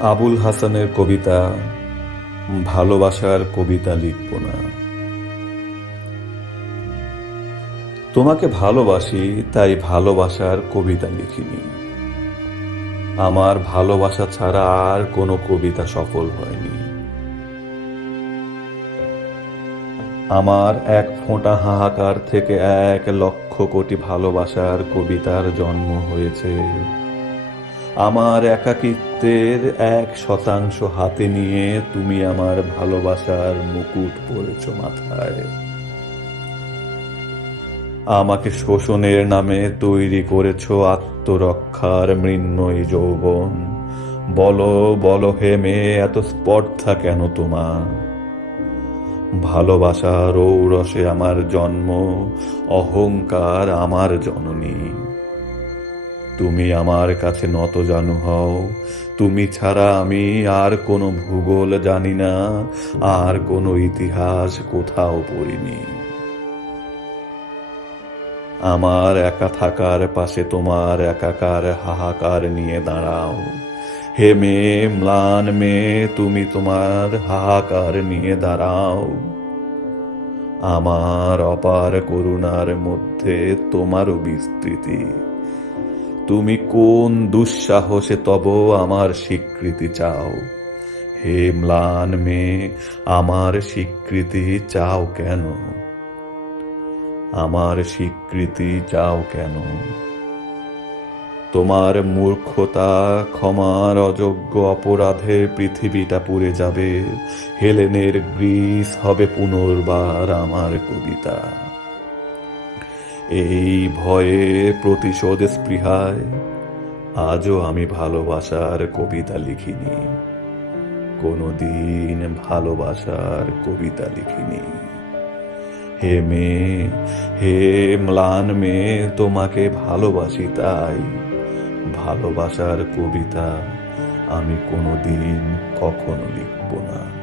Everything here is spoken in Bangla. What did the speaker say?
আবুল হাসানের কবিতা, ভালোবাসার কবিতা লিখব না। তোমাকে ভালোবাসি, তাই ভালোবাসার কবিতা লিখিনি। আমার ভালোবাসা ছাড়া আর কোনো কবিতা সফল হয়নি। আমার এক ফোঁটা হাহাকার থেকে এক লক্ষ কোটি ভালোবাসার কবিতার জন্ম হয়েছে। আমার একাকিত্বের এক শতাংশ হাতে নিয়ে তুমি আমার ভালোবাসার মুকুট পরেছ মাথায়। আমাকে শোষণের নামে তৈরি করেছ আত্মরক্ষার মৃন্ময়ী যৌবন। বলো বলো হে মেয়ে, এত স্পর্ধা কেন তোমার? ভালোবাসার ঔরসে আমার জন্ম, অহংকার আমার জননী। তুমি আমার কাছে নত জানু হও। তুমি ছাড়া আমি আর কোনো ভূগোল জানি না, আর কোনো ইতিহাস কোথাও পড়িনি। আমার একা থাকার পাশে তোমার একাকার হাহাকার নিয়ে দাঁড়াও। হে মেয়ে, ম্লান মেয়ে, তুমি তোমার হাহাকার নিয়ে দাঁড়াও। আমার অপার করুণার মধ্যে তোমারও বিস্তৃতি। তুমি কোন দুঃসাহসে তব আমার স্বীকৃতি চাও? হে ম্লান মেয়ে, আমার স্বীকৃতি চাও কেন? আমার স্বীকৃতি চাও কেন? তোমার মূর্খতা, ক্ষমার অযোগ্য অপরাধে পৃথিবীটা পুড়ে যাবে। হেলেনের গ্রিস হবে পুনর্বার আমার কবিতা। এই ভয়ে প্রতিশোধ স্পৃহায়। আজও আমি ভালোবাসার কবিতা লিখিনি। কোনো দিন ভালোবাসার কবিতা লিখিনি। হে মেয়ে, হে ম্লান মেয়ে, তোমাকে ভালোবাসি তাই। ভালোবাসার কবিতা আমি কোনো দিন কখনো লিখব না।